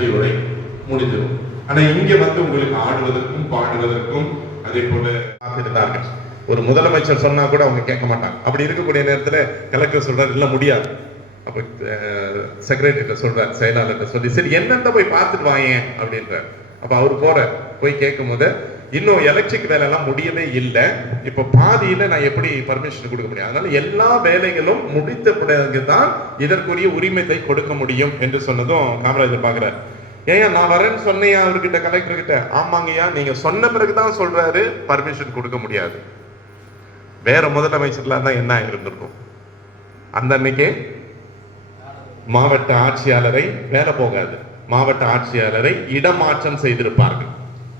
நன்றி உரை முடிஞ்சிடும். ஆனா இங்க வந்து உங்களுக்கு ஆடுவதற்கும் பாடுவதற்கும் அதே போல காத்திருந்தார்கள். ஒரு முதலமைச்சர் சொன்னா கூட அவங்க கேட்க மாட்டாங்க. அப்படி இருக்கக்கூடிய நேரத்துல கலெக்டர் சொல்றாரு இல்ல முடியாது. அப்ப செக்ரட்டரிட்ட சொல்றாரு, செயலாளர்கிட்ட சொல்லி சரி என்னன்னு போய் பார்த்துட்டு வாங்க அப்படின்றார். அப்ப அவர் போய் கேட்கும் போது இன்னும் எலக்ட்ரிக் வேலை எல்லாம் முடியவே இல்லை, இப்ப பாதியில நான் எப்படி பர்மிஷன் கொடுக்க முடியும், அதனால எல்லா வேலைகளும் முடித்த பிறகுதான் இதற்குரிய உரிமத்தை கொடுக்க முடியும் என்று சொன்னதும் காமராஜர் பாக்குறாரு. ஏன் நான் வரேன்னு சொன்னையா அவர்கிட்ட, கலெக்டர் கிட்ட? ஆமாங்கய்யா, நீங்க சொன்ன பிறகுதான் சொல்றாரு பர்மிஷன் கொடுக்க முடியாது. வேற முதலமைச்சர்லாம் தான் என்ன இருந்திருக்கும், அந்த அன்னைக்கே மாவட்ட ஆட்சியாளரை வேலை போகாது, மாவட்ட ஆட்சியாளரை இடமாற்றம் செய்திருப்பார்கள்.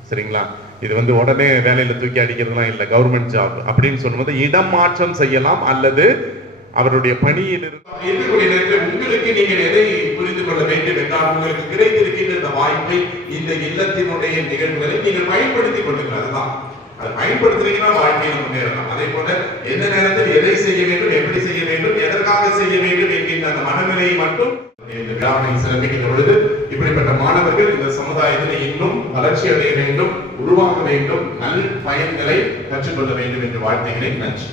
சரிங்களா? இது வந்து உடனே வேலையில தூக்கி அடிக்கிறதுலாம் இல்லை, கவர்மெண்ட் ஜாப் அப்படின்னு சொல்லும்போது இடமாற்றம் செய்யலாம் அல்லது அவருடைய பணியில் உங்களுக்கு நீங்கள் எதை புரிந்து கொள்ள வேண்டும் என்றால் உங்களுக்கு கிடைத்திருக்கின்ற இந்த வாய்ப்பை, இந்த இல்லத்தினுடைய நிகழ்வுகளை நீங்கள் பயன்படுத்திக் கொள்ளுங்கள். அதுதான், அதை பயன்படுத்துறீங்கன்னா வாழ்க்கையை முன்னேறலாம். அதே போல எந்த நேரத்தில் எதை செய்ய வேண்டும், எப்படி செய்ய வேண்டும், எதற்காக செய்ய வேண்டும் என்கின்ற அந்த மனநிலையை மட்டும் இந்த விழாவை சிறப்பிக்கின்ற பொழுது இப்படிப்பட்ட மாணவர்கள் இந்த சமுதாயத்தில் இன்னும் வளர்ச்சி அடைய வேண்டும், உருவாக வேண்டும், நல் பயன்களை கற்றுக்கொள்ள வேண்டும் என்று வாழ்த்துகிறேன். நன்றி.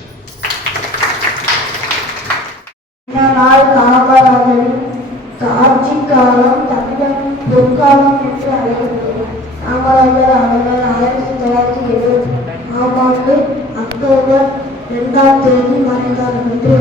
ஆட்சி காலம் தமிழன் பொற்காலம் என்று அழைக்கப்படும். காமராஜர் அவர்கள் 1970 ஆம் ஆண்டு அக்டோபர் 2ஆம் தேதி மறைந்தார் என்று